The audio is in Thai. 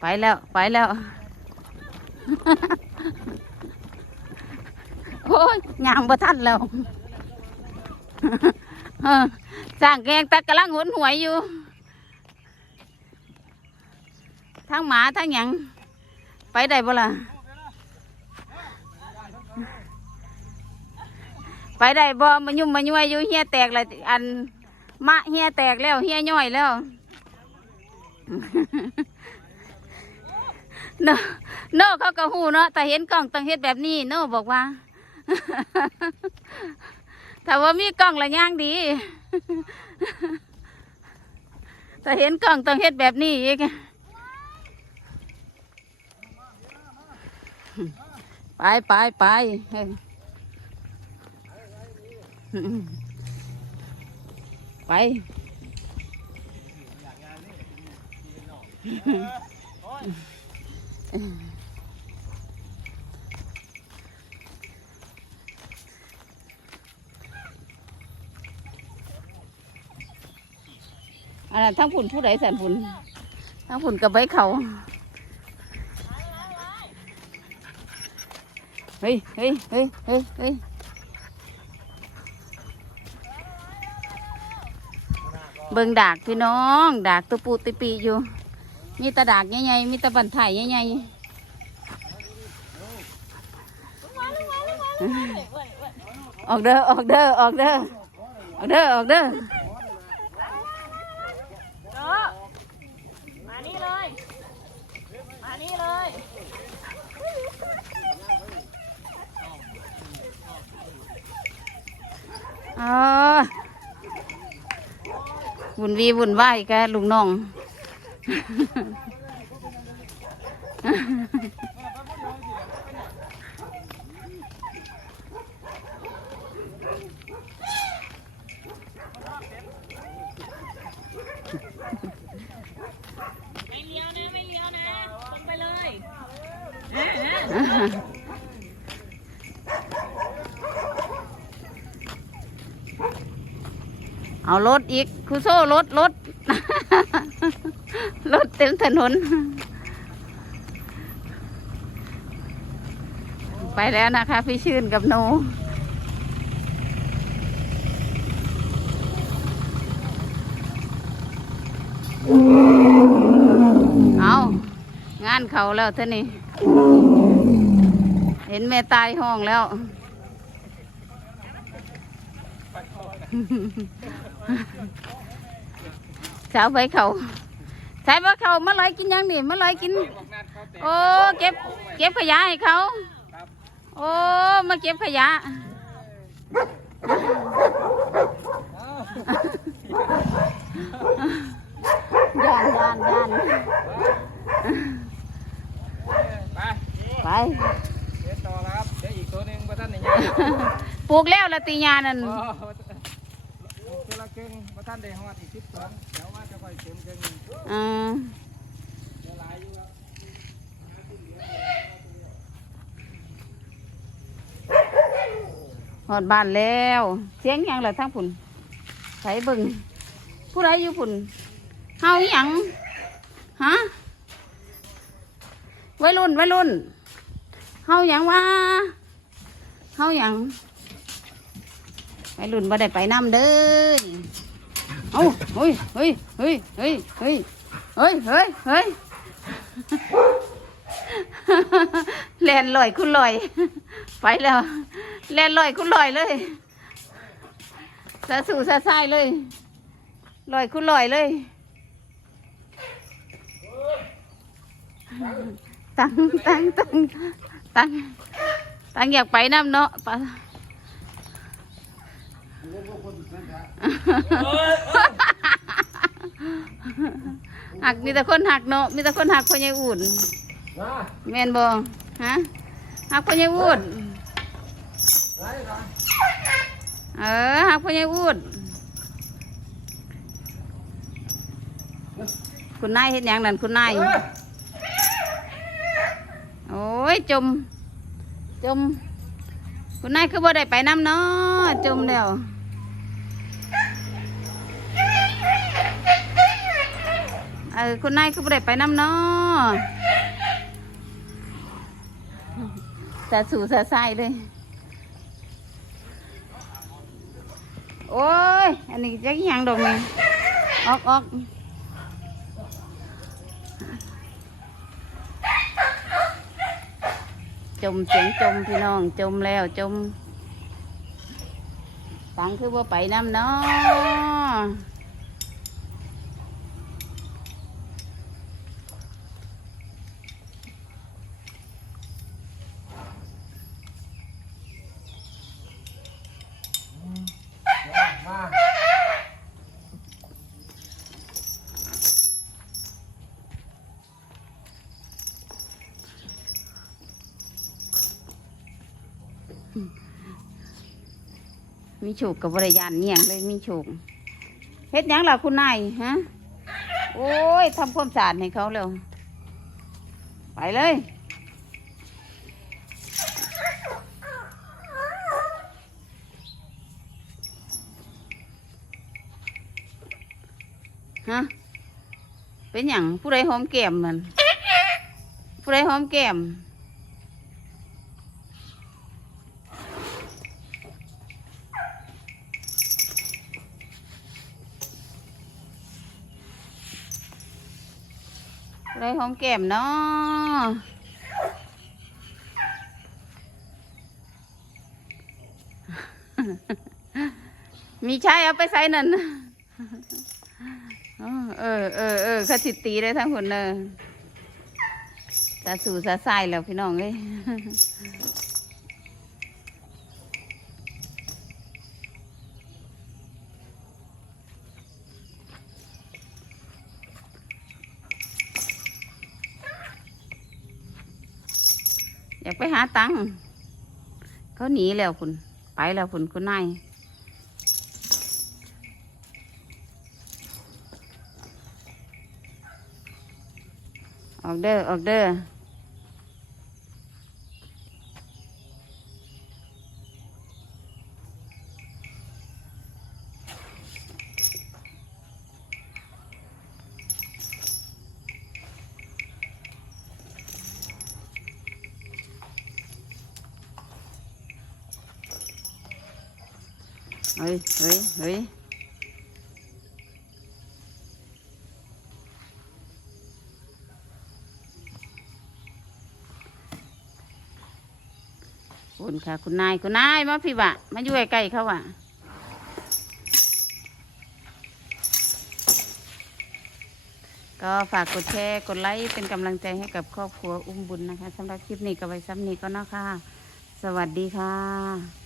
ไปแล้ว ไปแล้ว โอ้ยยางบ่ทันแล้วสร้างแกงตะกำลังหุนหวยอยู่ ทั้งหมาทั้งหยัง ไปได้บ่ล่ะ ไปได้บ่มายุ่มมายุ่ยอยู่เฮียแตกเลยอัน มะเฮียแตกแล้วเฮียย่อยแล้วเนอะเนอะเขาก็หูเนาะแต่เห็นกล้องต้องเฮ็ดแบบนี้เนอะบอกว่า ถ้าว่ามีกล้องละย่างดี แต่เห็นกล้องต้องเฮ็ดแบบนี้อีกไปไปไปเฮ้ย ไป อันนั้นทั้งผุนผู้ใดสันผุนทั้งผุนกับใบเขาเฮ้ยเฮ้ยเฮ้ยเฮ้ยเฮ้ย เบิ่งดากพี่น้อง ดากตัวปูติปีอยู่ มีตะดากใหญ่ๆมีตะบันไถ่ใหญ่ๆออกเด้อออกเด้อออกเด้อออกเด้อออกเด้อ เนาะมานี่เลย มานี่เลย อ๋อ วุ่นวีวุ่นวายกับลุงน้อง ไม่เลี้ยวนะ ไม่เลี้ยวนะ ตรงไปเลย เอารถอีกครูโซ่รถรถรถเต็มถนน ไปแล้วนะคะ พี่ชื่นกับโนเอางานเขาแล้วท่านี้เห็นแม่ตายห้องแล้ว สาวไปเขาสายว่าเขามาลอยกินยังนี่มาลอยกิน โอ้เก็บ เก็บขยะให้เขาโอ้มาเก็บขยะย่านย่านย่านไปไปเดี๋ยวต่อครับเดี๋ยวอีกตัวหนึ่งพระท่านในยาปลูกแล้วละตีญานั่น โอ้เจละเก่งพระท่านได้ฮอดอีกสิบสองเดี๋ยวว่าจะค่อยเต็มเก่งอ่าหลายอยู่ครับหอดบ้านแล้วเสียงยังเล่ะทั้งผุนใส่เบิ่งผู้ใดอยู่ผุนเฮาหยังฮะวัยรุ่นวัยรุ่นเฮาหยังวะเฮาหยังวัยรุ่นบ่ได้ไปน้ำเด้อ เอาเฮ้ยเฮ้ยเฮ้ยเฮ้ยเฮ้ยเฮ้ยเฮ้ยเฮ้ยแลนลอยคุณลอย ไปแล้วแลนลอยคุณลอยเลยสะสู่สะสายเลยลอยคุณลอยเลยตังตังตังตังตังอยากไปน้ำเนาะปะ หักมีแต่คนหักเนาะมีแต่คนหักพ่อใหญ่อุ่นมาแม่นบ่ฮะหักพ่อใหญ่อุ่นไล่ก่อนเออหักพ่อใหญ่อุ่นคุณนายเห็นอย่างนั้นคุณนายเอ้ยโอ้ยจมจมคุณนายคือบ่ได้ไปน้ำเนาะจมแล้ว เออคุณนายก็บ่ได้ไปน้ำเนาะสาสู่สาใสเลย โอ้ย อันนี้จักอหยังดอกนี่ออกออกจมเสียงจมพี่น้องจมแล้วจมตังคือว่าไปน้ำเนาะ มีโฉกกับบริยานเนี่ยงเลยมีโฉกเฮ็ดยังล่ะคุณนายฮะ โอ้ยทำความสะอาดให้เขาเร็ว ไปเลย ฮะ เป็นอย่างผู้ใดหอมแก้มมัน ผู้ใดหอมแก้ม ผู้หอมแก้มเนาะมีใช่เอาไปใส่นั่นเออเออเออขาสิตีได้ทั้งคนเนอสาสูสาสายแล้วพี่น้องเอ้ย อยากไปหาตังค์เขาหนีแล้วคุณ ไปแล้วคุณคุณนายออกเด้อออกเด้อ เฮ้ยเฮ้ยเฮ้ยคุณค่ะ คุณนาย คุณนายมาพี่บะมาอยู่ใกล้ๆเขาอะก็ฝากกดแชร์กดไลค์เป็นกำลังใจให้กับครอบครัวอุ้มบุญนะคะสำหรับคลิปนี้ก็ไว้ซ้ำนี้ก็เนาะค่ะ สวัสดีค่ะ